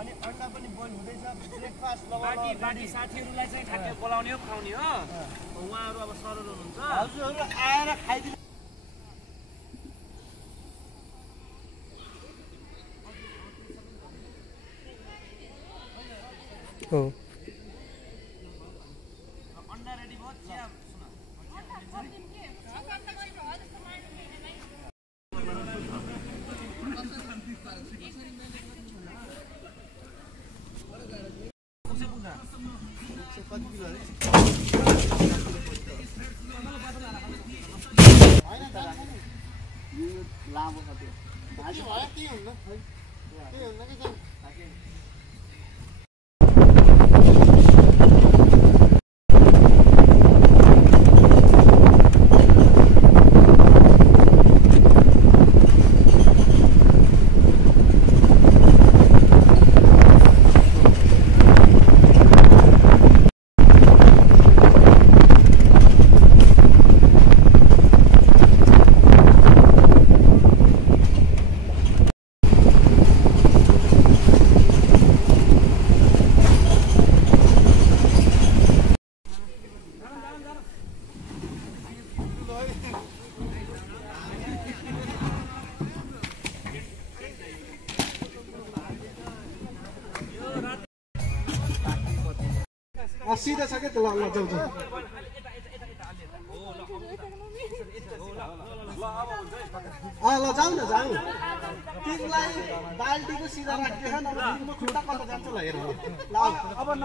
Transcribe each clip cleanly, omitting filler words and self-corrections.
अनि अन्डा पनि बोइल हुँदैछ ब्रेकफास्ट लगाउनु बाटी साथीहरुलाई चाहिँ खाद्य बोलाउने हो खुवाउने हो उहाँहरु अब सरल हुनुहुन्छ हजुरहरु आएर खाइदिनु हो अन्डा रेडी भयो चिया लामो कति भाजी भयो त्यही हुन्न कि सीधा छ के त ल जाऊ जाऊ ल जाऊ न जाऊ तिमीलाई बाल्टीको सिधा राख्दिएछ न म खुट्टा कता जान्छ ल हेर ल अब ल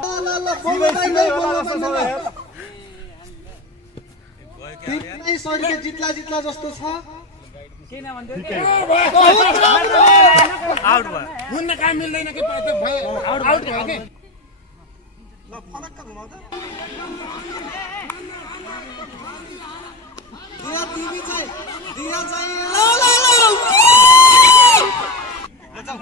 तिमी शरीर जित्ला जित्ला जस्तो छ के नाम भन्दै आउट भयो हुन्न काम मिल्दैन के आउट भयो के ल फलक्क घुमाउ त दिया टिभी चाहिँ दिया चाहिँ ल जाऊ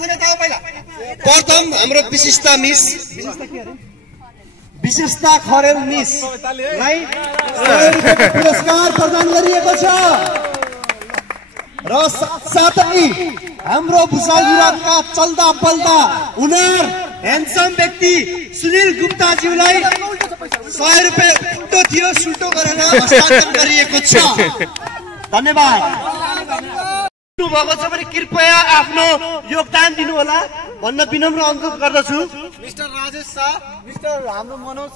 हिँड प्रथम हाम्रो विशिष्टा मिस विशेषता खरेल मिसलाई पुरस्कार प्रदान गरिएको छ र साथै हाम्रो भुसाल विभागका चल्दा बल्दा हुनर ह्यान्डसम व्यक्ति सुनिल गुप्ताज्यूलाई 100 रुपैयाँ उल्टो थियो सुल्टो गरेर हस्तान्तरण गरिएको छ धन्यवाद भएको छ भने कृपया आफ्नो योगदान दिनु होला भन्न विनम्र अनुरोध गर्दछु मिस्टर राजेश शाह मिस्टर हाम्रो मनोज